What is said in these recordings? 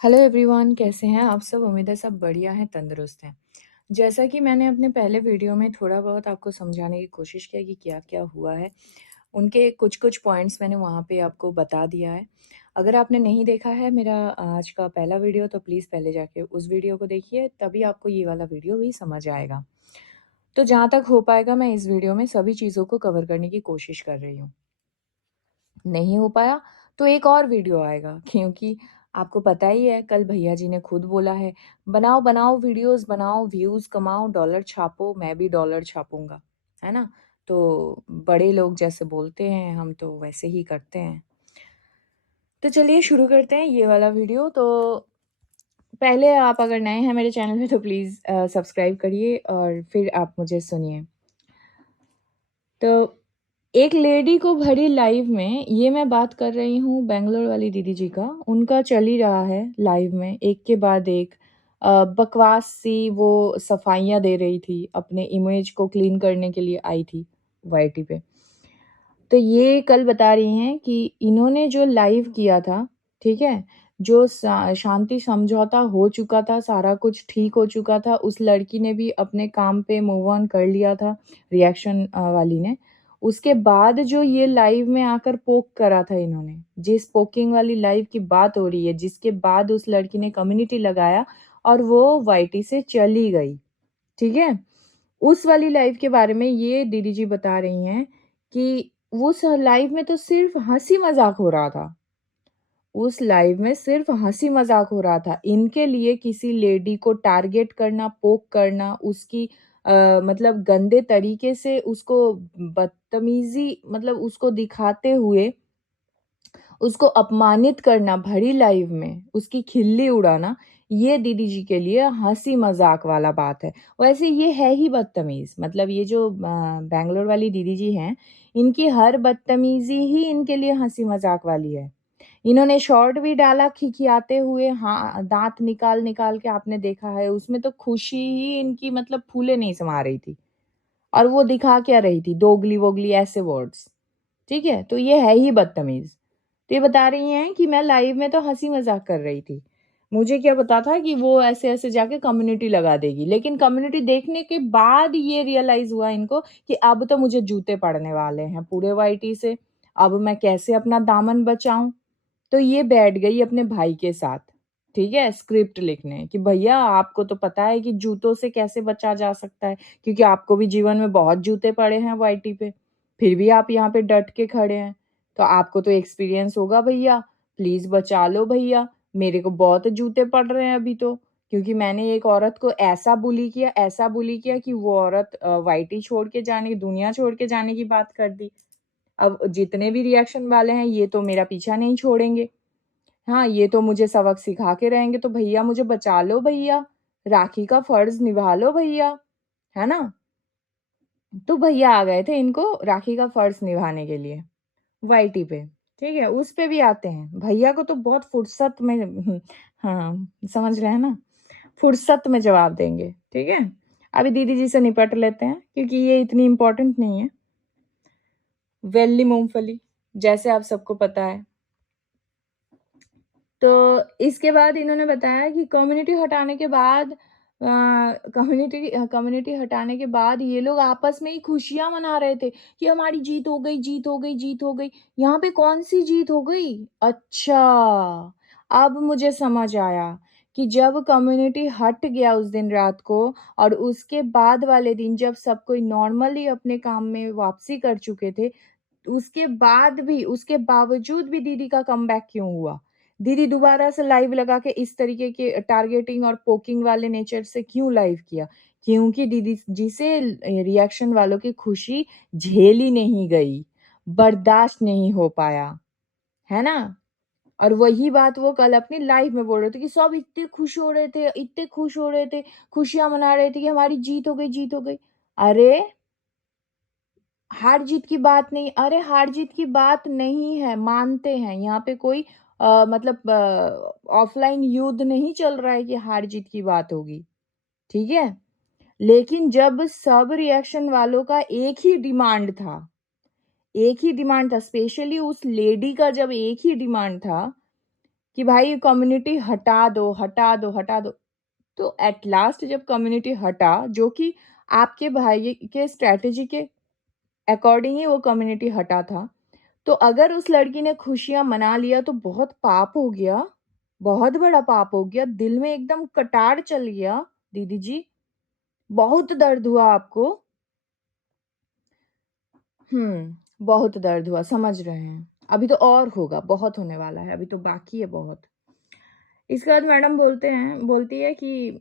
Hello everyone, कैसे हैं आप सब? उम्मीद है सब बढ़िया हैं, तंदुरुस्त हैं। जैसा कि मैंने अपने पहले वीडियो में थोड़ा बहुत आपको समझाने की कोशिश किया कि क्या-क्या हुआ है, उनके कुछ-कुछ पॉइंट्स मैंने वहाँ पे आपको बता दिया है। अगर आपने नहीं देखा है मेरा आज का पहला वीडियो तो प्लीज़ पहले जाके उस वीडियो को देखिए, तभी आपको ये वाला वीडियो भी समझ आएगा। तो जहाँ तक हो पाएगा मैं इस वीडियो में सभी चीज़ों को कवर करने की कोशिश कर रही हूँ। नहीं हो पाया तो एक और वीडियो आएगा क्योंकि आपको पता ही है कल भैया जी ने खुद बोला है, बनाओ बनाओ वीडियोस बनाओ, व्यूज़ कमाओ, डॉलर छापो, मैं भी डॉलर छापूँगा, है ना? तो बड़े लोग जैसे बोलते हैं हम तो वैसे ही करते हैं। तो चलिए शुरू करते हैं ये वाला वीडियो। तो पहले आप अगर नए हैं मेरे चैनल पे तो प्लीज़ सब्सक्राइब करिए और फिर आप मुझे सुनिए। तो एक लेडी को भरी लाइव में, ये मैं बात कर रही हूँ बैंगलोर वाली दीदी जी का, उनका चल ही रहा है लाइव में एक के बाद एक बकवास सी वो सफाइयाँ दे रही थी, अपने इमेज को क्लीन करने के लिए आई थी वाईटी पे। तो ये कल बता रही हैं कि इन्होंने जो लाइव किया था, ठीक है? जो शांति समझौता हो चुका था, सारा कुछ ठीक हो चुका था, उस लड़की ने भी अपने काम पे मूव ऑन कर लिया था, रिएक्शन वाली ने। उसके बाद जो ये लाइव में आकर पोक करा था इन्होंने, जिस पोकिंग वाली लाइव की बात हो रही है, जिसके बाद उस लड़की ने कम्युनिटी लगाया और वो वाईटी से चली गई, ठीक है? उस वाली लाइव के बारे में ये दीदी जी बता रही हैं कि उस लाइव में तो सिर्फ हँसी-मज़ाक हो रहा था। उस लाइव में सिर्फ हँसी-मज़ाक हो रहा था। इनके लिए किसी लेडी को टारगेट करना, पोक करना, उसकी मतलब गंदे तरीके से उसको बदतमीज़ी मतलब उसको दिखाते हुए उसको अपमानित करना भरी लाइव में, उसकी खिल्ली उड़ाना, ये दीदी जी के लिए हँसी-मज़ाक वाला बात है। वैसे ये है ही बदतमीज़, मतलब ये जो बैंगलोर वाली दीदी जी हैं, इनकी हर बदतमीज़ी ही इनके लिए हँसी-मज़ाक वाली है। इन्होंने शॉर्ट भी डाला खिखिआते हुए, हाँ, दाँत निकाल-निकाल के आपने देखा है, उसमें तो खुशी ही इनकी मतलब फूले नहीं समा रही थी। और वो दिखा क्या रही थी, दोगली-वोगली ऐसे वर्ड्स, ठीक है? तो ये है ही बदतमीज़। तो ये बता रही हैं कि मैं लाइव में तो हँसी-मज़ाक कर रही थी। मुझे क्या पता था कि वो ऐसे-ऐसे जाके कम्युनिटी लगा देगी। लेकिन कम्युनिटी देखने के बाद ये रियलाइज़ हुआ इनको कि अब तो मुझे जूते पड़ने वाले हैं पूरे वाईटी से। अब मैं कैसे अपना दामन बचाऊँ? तो ये बैठ गई अपने भाई के साथ, ठीक है? स्क्रिप्ट लिखने कि भैया आपको तो पता है कि जूतों से कैसे बचा जा सकता है, क्योंकि आपको भी जीवन में बहुत जूते पड़े हैं वाईटी पे, फिर भी आप यहाँ पे डट के खड़े हैं। तो आपको तो एक्सपीरियंस होगा भैया, प्लीज़ बचा लो भैया, मेरे को बहुत जूते पड़ रहे हैं अभी तो, क्योंकि मैंने एक औरत को ऐसा बुली किया कि वो औरत वाईटी छोड़ के जाने दुनिया छोड़ के जाने की बात कर दी। अब जितने भी रिएक्शन वाले हैं, ये तो मेरा पीछा नहीं छोड़ेंगे। हाँ, ये तो मुझे सबक सिखा के रहेंगे, तो भैया मुझे बचा लो भैया, राखी का फ़र्ज़ निभा लो भैया, है ना? तो भैया आ गए थे इनको राखी का फ़र्ज़ निभाने के लिए, वाईटी पे, ठीक है? उस पे भी आते हैं। भैया को तो बहुत फुर्सत में हाँ, समझ रहे हैं ना? फुर्सत में जवाब देंगे, ठीक है? अभी दीदी जी से निपट लेते हैं, क्योंकि ये इतनी इम्पोर्टेंट नहीं है। वेली मूँगफली, जैसे आप सबको पता है। तो इसके बाद इन्होंने बताया कि कम्युनिटी हटाने के बाद ये लोग आपस में ही खुशियाँ मना रहे थे कि हमारी जीत हो गई, जीत हो गई, जीत हो गई। यहाँ पे कौन-सी जीत हो गई? अच्छा, अब मुझे समझ आया कि जब कम्युनिटी हट गया उस दिन रात को और उसके बाद वाले दिन जब सब कोई नॉर्मली अपने काम में वापसी कर चुके थे, उसके बावजूद भी दीदी का कमबैक क्यों हुआ? दीदी दोबारा से लाइव लगा के इस तरीके के टारगेटिंग और पोकिंग वाले नेचर से क्यों लाइव किया? क्योंकि दीदी जी से रिएक्शन वालों की खुशी झेली नहीं गई, बर्दाश्त नहीं हो पाया, है ना? और वही बात वो कल अपनी लाइव में बोल रहे थे कि सब इतने खुश हो रहे थे, खुशियाँ मना रहे थे कि हमारी जीत हो गई, जीत हो गई। अरे! हार-जीत की बात नहीं, अरे हार-जीत की बात नहीं है, मानते हैं। यहाँ पे कोई मतलब ऑफ़लाइन युद्ध नहीं चल रहा है कि हार-जीत की बात होगी, ठीक है? लेकिन जब सब रिएक्शन वालों का एक ही डिमांड था, स्पेशली उस लेडी का जब एक ही डिमांड था कि भाई कम्युनिटी हटा दो, हटा दो, हटा दो। तो एट लास्ट जब कम्युनिटी हटा, जो कि आपके भाई के स्ट्रैटेजी के अकॉर्डिंग ही वो कम्युनिटी हटा था, तो अगर उस लड़की ने खुशियाँ मना लिया तो बहुत पाप हो गया, बहुत बड़ा पाप हो गया, दिल में एकदम कटार चल गया दीदी जी, बहुत दर्द हुआ आपको। बहुत दर्द हुआ, समझ रहे हैं। अभी तो और होगा, बहुत होने वाला है, अभी तो बाकी है बहुत। इसके बाद मैडम बोलती है कि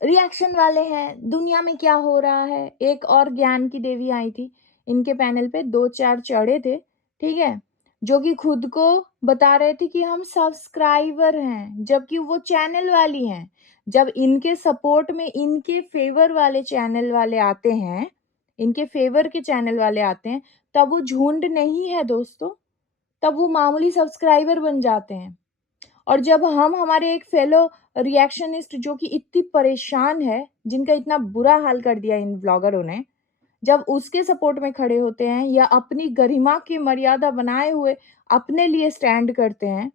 रिएक्शन वाले हैं, दुनिया में क्या हो रहा है। एक और ज्ञान की देवी आई थी इनके पैनल पे, 2-4 चढ़े थे, ठीक है? जो कि खुद को बता रहे थे कि हम सब्सक्राइबर हैं, जबकि वो चैनल वाली हैं। जब इनके सपोर्ट में इनके फेवर वाले चैनल वाले आते हैं, इनके फेवर के चैनल वाले आते हैं, तब वो झुंड नहीं है दोस्तों, तब वो मामूली सब्सक्राइबर बन जाते हैं। और जब हम हमारे एक फेलो रिएक्शनिस्ट जो कि इतनी परेशान है, जिनका इतना बुरा हाल कर दिया इन व्लॉगरों ने, जब उसके सपोर्ट में खड़े होते हैं या अपनी गरिमा की मर्यादा बनाए हुए अपने लिए स्टैंड करते हैं,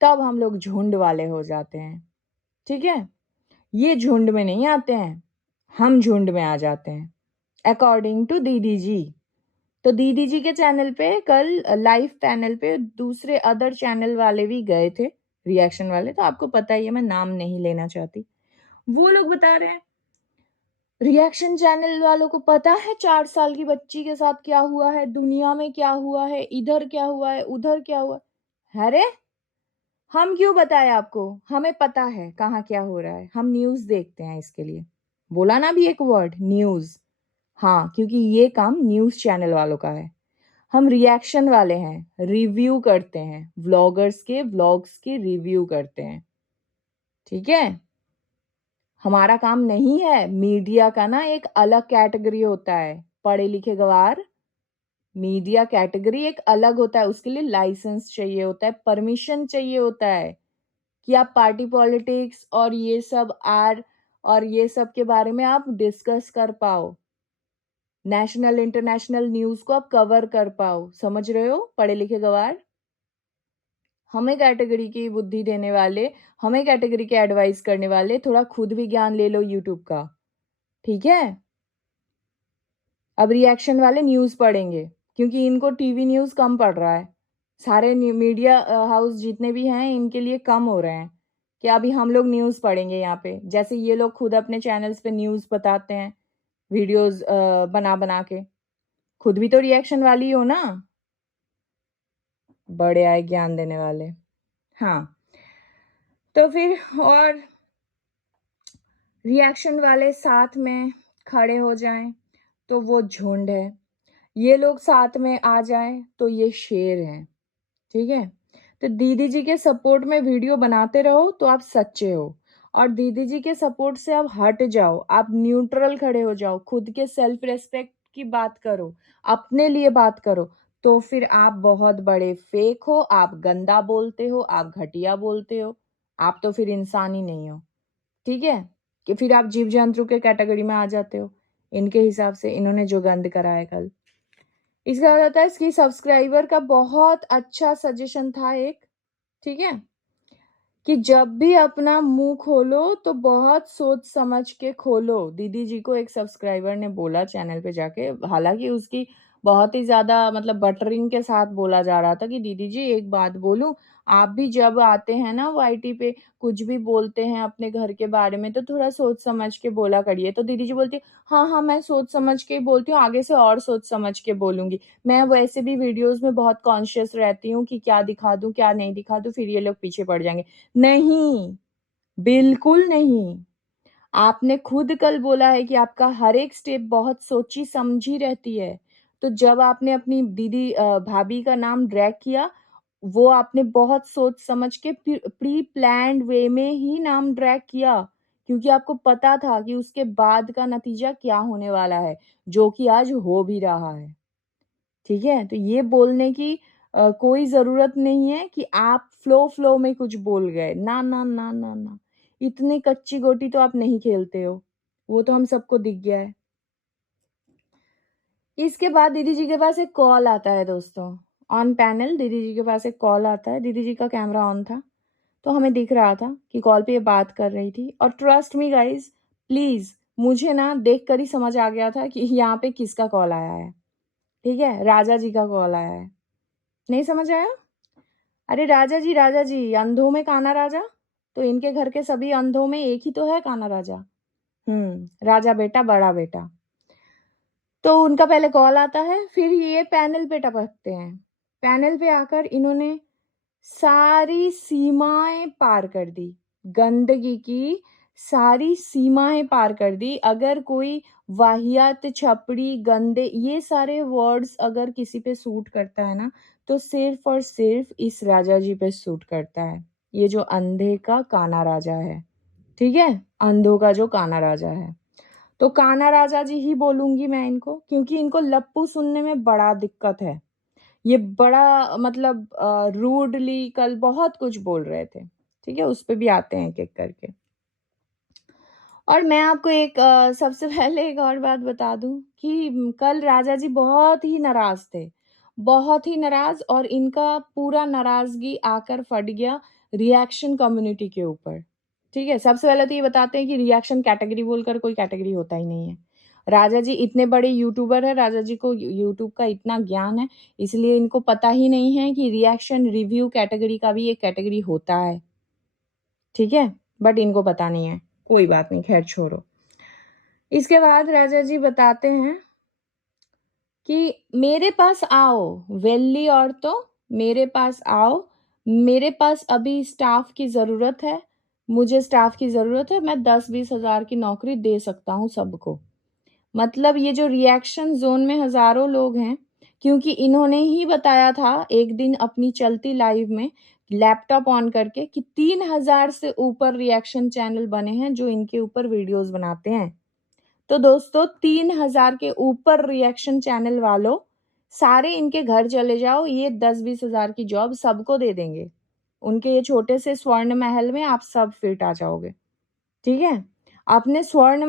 तब हम लोग झुंड वाले हो जाते हैं, ठीक है? ये झुंड में नहीं आते हैं, हम झुंड में आ जाते हैं, अकॉर्डिंग टू दीदी जी। तो दीदी जी के चैनल पे कल लाइव पैनल पे दूसरे अदर चैनल वाले भी गए थे, रिएक्शन वाले, तो आपको पता ही है, मैं नाम नहीं लेना चाहती। वो लोग बता रहे हैं रिएक्शन चैनल वालों को पता है 4 साल की बच्ची के साथ क्या हुआ है, दुनिया में क्या हुआ है, इधर क्या हुआ है, उधर क्या हुआ है। अरे हम क्यों बताएं आपको, हमें पता है कहाँ क्या हो रहा है, हम न्यूज देखते हैं इसके लिए। बोला ना भी एक वर्ड, न्यूज। हाँ, क्योंकि ये काम न्यूज चैनल वालों का है। हम रिएक्शन वाले हैं, रिव्यू करते हैं, व्लॉगर्स के व्लॉग्स के रिव्यू करते हैं, ठीक है? हमारा काम नहीं है। मीडिया का ना एक अलग कैटेगरी होता है, पढ़े लिखे गवार, मीडिया कैटेगरी एक अलग होता है, उसके लिए लाइसेंस चाहिए होता है, परमिशन चाहिए होता है कि आप पार्टी पॉलिटिक्स और ये सब आर और ये सब के बारे में आप डिस्कस कर पाओ, नेशनल इंटरनेशनल न्यूज को आप कवर कर पाओ। समझ रहे हो पढ़े लिखे गवार? हमें कैटेगरी की बुद्धि देने वाले, हमें कैटेगरी के एडवाइस करने वाले, थोड़ा खुद भी ज्ञान ले लो यूट्यूब का, ठीक है? अब रिएक्शन वाले न्यूज़ पढ़ेंगे, क्योंकि इनको टीवी न्यूज़ कम पड़ रहा है। सारे मीडिया हाउस जितने भी हैं, इनके लिए कम हो रहे हैं कि अभी हम लोग न्यूज़ पढ़ेंगे यहाँ पे। जैसे ये लोग खुद अपने चैनल्स पे न्यूज़ बताते हैं, वीडियोज़ बना के। खुद भी तो रिएक्शन वाली हो ना, बड़े आए ज्ञान देने वाले। हाँ, तो फिर और रिएक्शन वाले साथ में खड़े हो जाएं तो वो झुंड है, ये लोग साथ में आ जाएं तो ये शेर हैं, ठीक है? तो दीदी जी के सपोर्ट में वीडियो बनाते रहो तो आप सच्चे हो, और दीदी जी के सपोर्ट से आप हट जाओ, आप न्यूट्रल खड़े हो जाओ, खुद के सेल्फ रेस्पेक्ट की बात करो, अपने लिए बात करो, तो फिर आप बहुत बड़े फेक हो, आप गंदा बोलते हो, आप घटिया बोलते हो, आप तो फिर इंसान ही नहीं हो, ठीक है? कि फिर आप जीव जंतु के कैटेगरी में आ जाते हो इनके हिसाब से, इन्होंने जो गंद करा है कल। इसका क्या होता है, इसकी सब्सक्राइबर का बहुत अच्छा सजेशन था एक, ठीक है, कि जब भी अपना मुंह खोलो तो बहुत सोच समझ के खोलो। दीदी जी को एक सब्सक्राइबर ने बोला चैनल पे जाके, हालांकि उसकी बहुत ही ज्यादा मतलब बटरिंग के साथ बोला जा रहा था कि दीदी जी एक बात बोलूं, आप भी जब आते हैं ना वाईटी पे, कुछ भी बोलते हैं अपने घर के बारे में तो थोड़ा सोच समझ के बोला करिए। तो दीदी जी बोलती हाँ हाँ, मैं सोच समझ के ही बोलती हूँ, आगे से और सोच समझ के बोलूंगी। मैं वैसे भी वीडियोस में बहुत कॉन्शियस रहती हूँ कि क्या दिखा दूं क्या नहीं दिखा दूं, फिर ये लोग पीछे पड़ जाएंगे। नहीं, बिल्कुल नहीं। आपने खुद कल बोला है कि आपका हर एक स्टेप बहुत सोची समझी रहती है। तो जब आपने अपनी दीदी भाभी का नाम ड्रैग किया, वो आपने बहुत सोच समझ के प्री प्लान्ड वे में ही नाम ड्रैग किया, क्योंकि आपको पता था कि उसके बाद का नतीजा क्या होने वाला है, जो कि आज हो भी रहा है, ठीक है? तो ये बोलने की कोई ज़रूरत नहीं है कि आप फ्लो में कुछ बोल गए। ना, ना, ना, ना, ना। इतनी कच्ची गोटी तो आप नहीं खेलते हो। वो तो हम सबको दिख गया है। इसके बाद दीदी जी के पास एक कॉल आता है दोस्तों। ऑन पैनल दीदी जी के पास एक कॉल आता है। दीदी जी का कैमरा ऑन था। तो हमें दिख रहा था कि कॉल पे ये बात कर रही थी और ट्रस्ट मी गाइज़, प्लीज़ मुझे ना देखकर ही समझ आ गया था कि यहाँ पे किसका कॉल आया है, ठीक है? राजा जी का कॉल आया है। नहीं समझ आया? अरे राजा जी, अंधों में कान्हा राजा? तो इनके घर के सभी अंधों में एक ही तो है कान्हा राजा। राजा बेटा, बड़ा बेटा। तो उनका पहले कॉल आता है, फिर ये पैनल पे टपकते हैं। पैनल पे आकर इन्होंने सारी सीमाएँ पार कर दी। गंदगी की सारी सीमाएँ पार कर दी। अगर कोई वाहियात, छपड़ी, गंदे ये सारे वर्ड्स अगर किसी पे सूट करता है ना, तो सिर्फ़ और सिर्फ़ इस राजा जी पे सूट करता है। ये जो अंधे का कान्हा राजा है, ठीक है? अंधों का जो कान्हा राजा है। तो कान्हा राजा जी ही बोलूँगी मैं इनको, क्योंकि इनको लप्पू सुनने में बड़ा दिक्कत है। ये बड़ा मतलब रूडली कल बहुत कुछ बोल रहे थे, ठीक है? उस पे भी आते हैं एक-एक करके। और मैं आपको एक सबसे पहले एक और बात बता दूँ कि कल राजा जी बहुत ही नाराज़ थे, बहुत ही नाराज़ और इनका पूरा नाराज़गी आकर फट गया रिएक्शन कम्युनिटी के ऊपर, ठीक है? सबसे पहले तो ये बताते हैं कि रिएक्शन कैटेगरी बोलकर कोई कैटेगरी होता ही नहीं है। राजा जी इतने बड़े यूट्यूबर हैं, राजा जी को यूट्यूब का इतना ज्ञान है, इसलिए इनको पता ही नहीं है कि रिएक्शन रिव्यू कैटेगरी का भी एक कैटेगरी होता है, ठीक है? बट इनको पता नहीं है, कोई बात नहीं, खैर छोड़ो। इसके बाद राजा जी बताते हैं कि मेरे पास आओ, वेल्ली औरतों, मेरे पास आओ, मेरे पास अभी स्टाफ की ज़रूरत है, मुझे स्टाफ की ज़रूरत है, मैं 10-20 हज़ार की नौकरी दे सकता हूँ सबको। मतलब ये जो रिएक्शन ज़ोन में हज़ारों लोग हैं, क्योंकि इन्होंने ही बताया था एक दिन अपनी चलती लाइव में लैपटॉप ऑन करके कि 3000 से ऊपर रिएक्शन चैनल बने हैं जो इनके ऊपर वीडियोज़ बनाते हैं। तो दोस्तों 3000 के ऊपर रिएक्शन चैनल वालों, सारे इनके घर चले जाओ, ये 10-20 हज़ार की जॉब सबको दे देंगे। उनके ये छोटे से स्वर्ण महल में आप सब फिट आ जाओगे, ठीक है? आपने स्वर्ण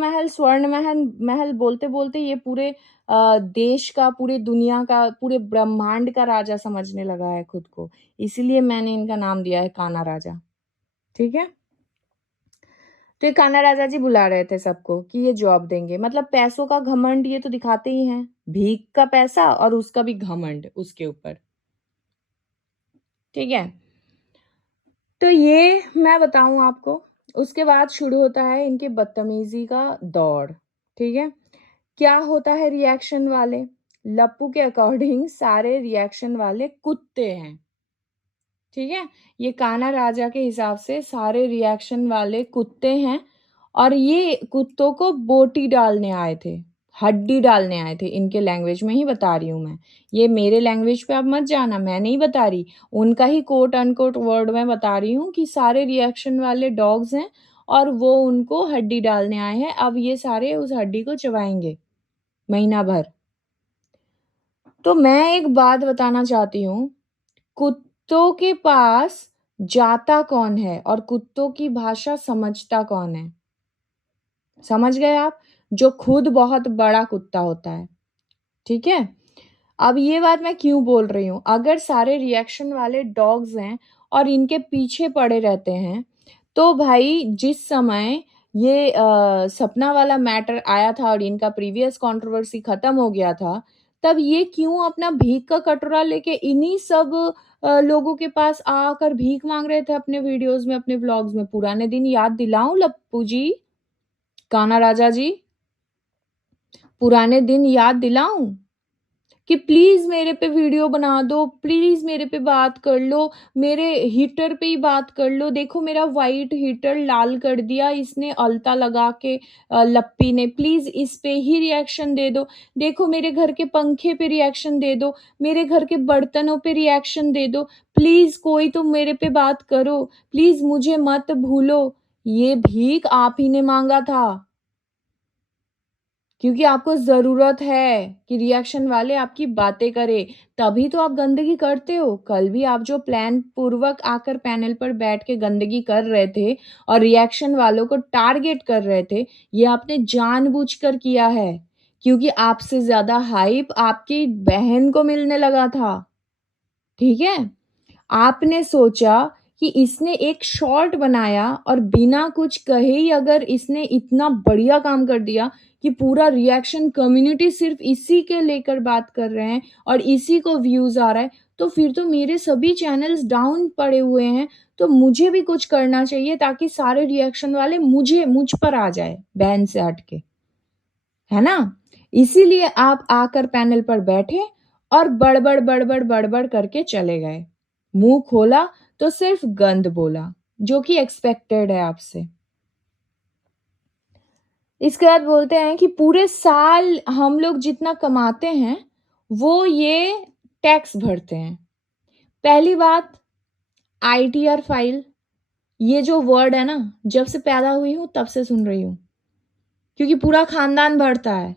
महल महल बोलते-बोलते ये पूरे देश का, पूरी दुनिया का, पूरे ब्रह्मांड का राजा समझने लगा है खुद को। इसीलिए मैंने इनका नाम दिया है कान्हा राजा, ठीक है? तो ये कान्हा राजा जी बुला रहे थे सबको कि ये जॉब देंगे। मतलब पैसों का घमंड ये तो दिखाते ही हैं। भीख का पैसा और उसका भी घमंड उसके ऊपर, ठीक है? तो ये मैं बताऊँ आपको, उसके बाद शुरू होता है इनकी बदतमीज़ी का दौर, ठीक है? क्या होता है रिएक्शन वाले? लप्पू के अकॉर्डिंग सारे रिएक्शन वाले कुत्ते हैं, ठीक है? ये कान्हा राजा के हिसाब से सारे रिएक्शन वाले कुत्ते हैं और ये कुत्तों को बोटी डालने आए थे, हड्डी डालने आए थे, इनके लैंग्वेज में ही बता रही हूँ मैं। ये मेरे लैंग्वेज पे आप मत जाना, मैं नहीं बता रही। उनका ही कोट अनकोट वर्ड मैं बता रही हूँ कि सारे रिएक्शन वाले डॉग्स हैं और वो उनको हड्डी डालने आए हैं। अब ये सारे उस हड्डी को चबाएँगे, महीना भर। तो मैं एक बात बताना चाहती हूँ, कुत्तों के पास जाता कौन है और कुत्तों की भाषा समझता कौन है? समझ गए आप? जो खुद बहुत बड़ा कुत्ता होता है, ठीक है? अब ये बात मैं क्यों बोल रही हूँ, अगर सारे रिएक्शन वाले डॉग्स हैं और इनके पीछे पड़े रहते हैं, तो भाई जिस समय ये सपना वाला मैटर आया था और इनका प्रीवियस कंट्रोवर्सी खत्म हो गया था, तब ये क्यों अपना भीख का कटोरा लेके इन्हीं सब लोगों के पास आकर भीख माँग रहे थे अपने वीडियोज़ में, अपने व्लॉग्स में? पुराने दिन याद दिलाऊँ लप्पू जी, कान्हा राजा जी? पुराने दिन याद दिलाऊँ? कि प्लीज़ मेरे पे वीडियो बना दो, प्लीज़ मेरे पे बात कर लो, मेरे हीटर पे ही बात कर लो, देखो मेरा व्हाइट हीटर लाल कर दिया इसने अलता लगा के लप्पी ने, प्लीज़ इस पे ही रिएक्शन दे दो, देखो मेरे घर के पंखे पे रिएक्शन दे दो, मेरे घर के बर्तनों पे रिएक्शन दे दो, प्लीज़ कोई तो मेरे पे बात करो, प्लीज़ मुझे मत भूलो। ये भीख आप ही ने माँगा था। क्योंकि आपको ज़रूरत है कि रिएक्शन वाले आपकी बातें करें, तभी तो आप गंदगी करते हो। कल भी आप जो प्लान पूर्वक आकर पैनल पर बैठ के गंदगी कर रहे थे और रिएक्शन वालों को टारगेट कर रहे थे, ये आपने जानबूझकर किया है, क्योंकि आपसे ज़्यादा हाइप आपकी बहन को मिलने लगा था, ठीक है? आपने सोचा कि इसने एक शॉर्ट बनाया और बिना कुछ कहे ही अगर इसने इतना बढ़िया काम कर दिया कि पूरा रिएक्शन कम्युनिटी सिर्फ इसी के लेकर बात कर रहे हैं और इसी को व्यूज आ रहा है, तो फिर तो मेरे सभी चैनल्स डाउन पड़े हुए हैं। तो मुझे भी कुछ करना चाहिए ताकि सारे रिएक्शन वाले मुझ पर आ जाए बैन से हट के, है ना? इसीलिए आप आकर पैनल पर बैठे और बड़बड़ करके चले गए। मुंह खोला तो सिर्फ गंद बोला, जो कि एक्सपेक्टेड है आपसे। इसके बाद बोलते हैं कि पूरे साल हम लोग जितना कमाते हैं वो ये टैक्स भरते हैं। पहली बात, आईटीआर फाइल, ये जो वर्ड है ना, जब से पैदा हुई हूं तब से सुन रही हूं, क्योंकि पूरा खानदान भरता है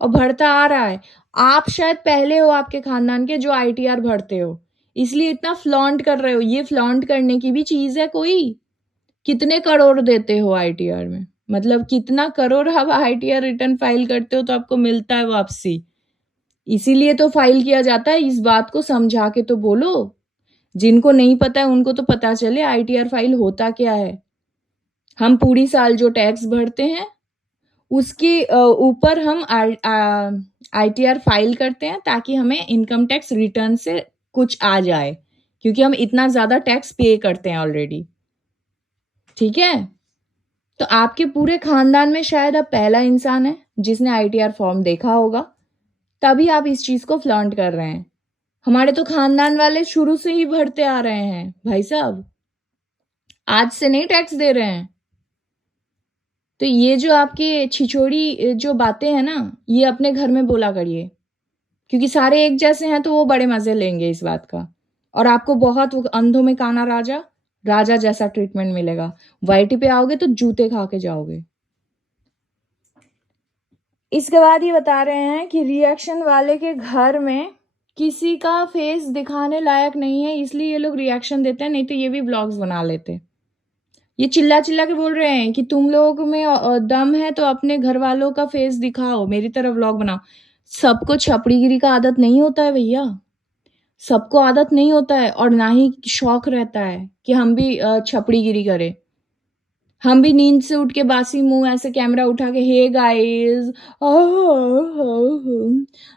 और भरता आ रहा है। आप शायद पहले हो आपके खानदान के जो आईटीआर भरते हो, इसलिए इतना फ्लॉन्ट कर रहे हो। ये फ्लॉन्ट करने की भी चीज है कोई? कितने करोड़ देते हो आईटीआर में? मतलब कितना करोड़ आप आईटीआर रिटर्न फाइल करते हो तो आपको मिलता है वापसी? इसीलिए तो फाइल किया जाता है। इस बात को समझा के तो बोलो, जिनको नहीं पता है उनको तो पता चले आईटीआर फाइल होता क्या है। हम पूरी साल जो टैक्स भरते हैं उसके ऊपर हम आईटीआर फाइल करते हैं ताकि हमें इनकम टैक्स रिटर्न से कुछ आ जाए, क्योंकि हम इतना ज्यादा टैक्स पे करते हैं ऑलरेडी। ठीक है? तो आपके पूरे खानदान में शायद आप पहला इंसान है जिसने आईटीआर फॉर्म देखा होगा, तभी आप इस चीज को फ्लॉन्ट कर रहे हैं। हमारे तो खानदान वाले शुरू से ही भरते आ रहे हैं भाई साहब, आज से नहीं टैक्स दे रहे हैं। तो ये जो आपके छिछोड़ी जो बातें हैं ना, ये अपने घर में बोला करिए, क्योंकि सारे एक जैसे हैं तो वो बड़े मजे लेंगे इस बात का, और आपको बहुत अंधों में काना राजा राजा जैसा ट्रीटमेंट मिलेगा। वाईटी पे आओगे तो जूते खा के जाओगे। इसके बाद ये बता रहे हैं कि रिएक्शन वाले के घर में किसी का फेस दिखाने लायक नहीं है, इसलिए ये लोग रिएक्शन देते हैं, नहीं तो ये भी व्लॉग्स बना लेते। ये चिल्ला चिल्ला के बोल रहे हैं कि तुम लोग में दम है तो अपने घर वालों का फेस दिखाओ, मेरी तरह व्लॉग बनाओ। सबको छपड़ीगिरी का आदत नहीं होता है भैया, सबको आदत नहीं होता है, और ना ही शौक रहता है कि हम भी छपड़ीगिरी करें। हम भी नींद से उठ के बासी मुंह ऐसे कैमरा उठा के, हे गाइस,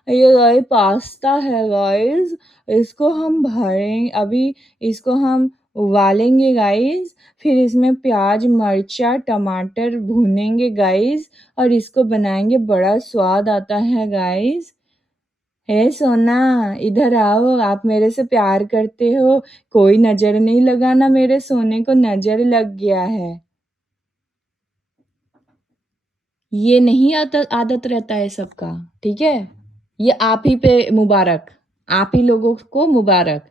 ये गाइस पास्ता है गाइस, इसको हम भरें अभी, इसको हम उबालेंगे गाइस, फिर इसमें प्याज मर्चा टमाटर भूनेंगे गाइस, और इसको बनाएंगे, बड़ा स्वाद आता है गाइस। हे सोना, इधर आओ, आप मेरे से प्यार करते हो, कोई नजर नहीं लगाना, मेरे सोने को नजर लग गया है। ये नहीं आदत रहता है सबका, ठीक है? ये आप ही पे मुबारक, आप ही लोगों को मुबारक।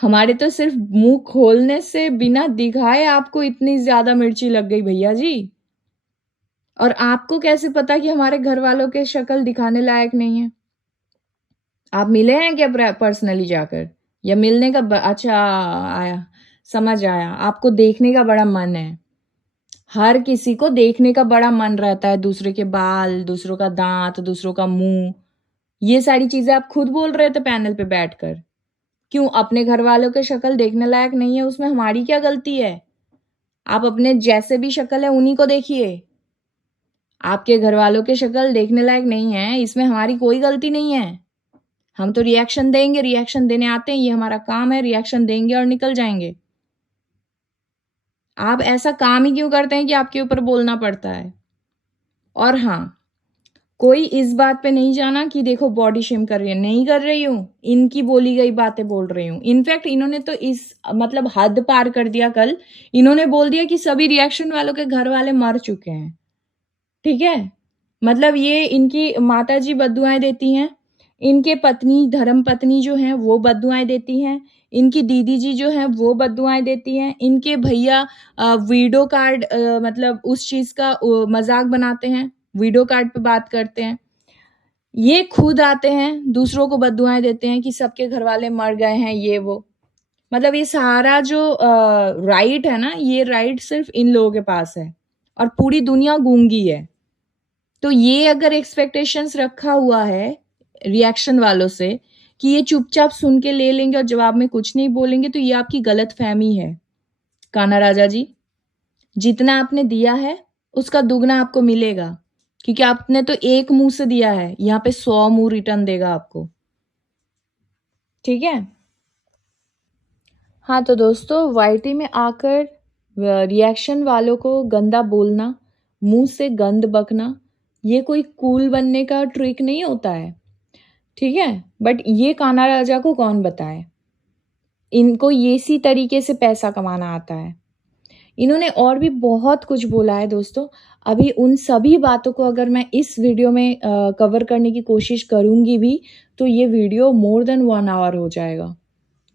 हमारे तो सिर्फ मुंह खोलने से बिना दिखाए आपको इतनी ज्यादा मिर्ची लग गई भैया जी। और आपको कैसे पता कि हमारे घर वालों के शक्ल दिखाने लायक नहीं है? आप मिले हैं क्या पर्सनली जाकर, या मिलने का अच्छा आया, समझ आया, आपको देखने का बड़ा मन है। हर किसी को देखने का बड़ा मन रहता है, दूसरे के बाल, दूसरों का दांत, दूसरों का मुंह। ये सारी चीजें आप खुद बोल रहे थे पैनल पे बैठकर। क्यों? अपने घर वालों के शक्ल देखने लायक नहीं है, उसमें हमारी क्या गलती है? आप अपने जैसे भी शक्ल है उन्हीं को देखिए। आपके घर वालों के शक्ल देखने लायक नहीं है, इसमें हमारी कोई गलती नहीं है। हम तो रिएक्शन देंगे, रिएक्शन देने आते हैं, ये हमारा काम है, रिएक्शन देंगे और निकल जाएंगे। आप ऐसा काम ही क्यों करते हैं कि आपके ऊपर बोलना पड़ता है? और हाँ, कोई इस बात पे नहीं जाना कि देखो बॉडी शेम कर रही है, नहीं कर रही हूं, इनकी बोली गई बातें बोल रही हूं। इनफैक्ट इन्होंने तो इस मतलब हद पार कर दिया। कल इन्होंने बोल दिया कि सभी रिएक्शन वालों के घर वाले मर चुके हैं। ठीक है? मतलब ये इनकी माता जी बद्दुआएं देती हैं, इनके पत्नी धर्म पत्नी जो हैं वो बद्दुआएं देती हैं, इनकी दीदी जी जो हैं वो बद्दुआएं देती हैं, इनके भैया वीडियो कार्ड मतलब उस चीज का मजाक बनाते हैं, वीडियो कार्ड पे बात करते हैं। ये खुद आते हैं दूसरों को बद्दुआएं देते हैं कि सबके घर वाले मर गए हैं, ये वो। मतलब ये सारा जो राइट है ना, ये राइट सिर्फ इन लोगों के पास है और पूरी दुनिया गूंगी है। तो ये अगर एक्सपेक्टेशंस रखा हुआ है रिएक्शन वालों से कि ये चुपचाप सुन के ले लेंगे और जवाब में कुछ नहीं बोलेंगे, तो ये आपकी गलतफ़हमी है, कान्हा राजा जी। जितना आपने दिया है, उसका दुगना आपको मिलेगा, क्योंकि आपने तो एक मुँह से दिया है, यहाँ पे 100 मुँह रिटर्न देगा आपको। ठीक है? हाँ, तो दोस्तों वाईटी में आकर रिएक्शन वालों को गंदा बोलना, मुँह से गंद बकना, ये कोई कूल बनने का ट्रिक नहीं होता है, ठीक है? बट ये कान्हा राजा को कौन बताए? इनको ये इसी तरीके से पैसा कमाना आता है। इन्होंने और भी बहुत कुछ बोला है दोस्तों, अभी उन सभी बातों को अगर मैं इस वीडियो में कवर करने की कोशिश करूँगी भी, तो ये वीडियो मोर देन 1 आवर हो जाएगा।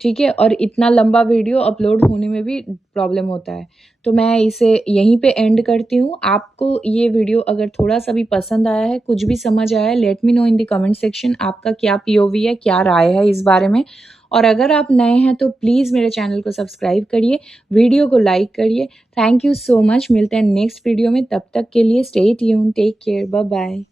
ठीक है? और इतना लंबा वीडियो अपलोड होने में भी प्रॉब्लम होता है। तो मैं इसे यहीं पे एंड करती हूँ। आपको ये वीडियो अगर थोड़ा-सा भी पसंद आया है, कुछ भी समझ आया है, let me know in the comment section आपका क्या पीओवी है, क्या राय है इस बारे में। और अगर आप नए हैं तो प्लीज़ मेरे चैनल को सब्सक्राइब करिए, वीडियो को लाइक करिए। Thank you so much. मिलते हैं नेक्स्ट वीडियो में, तब तक के लिए stay tuned, take care, bye bye.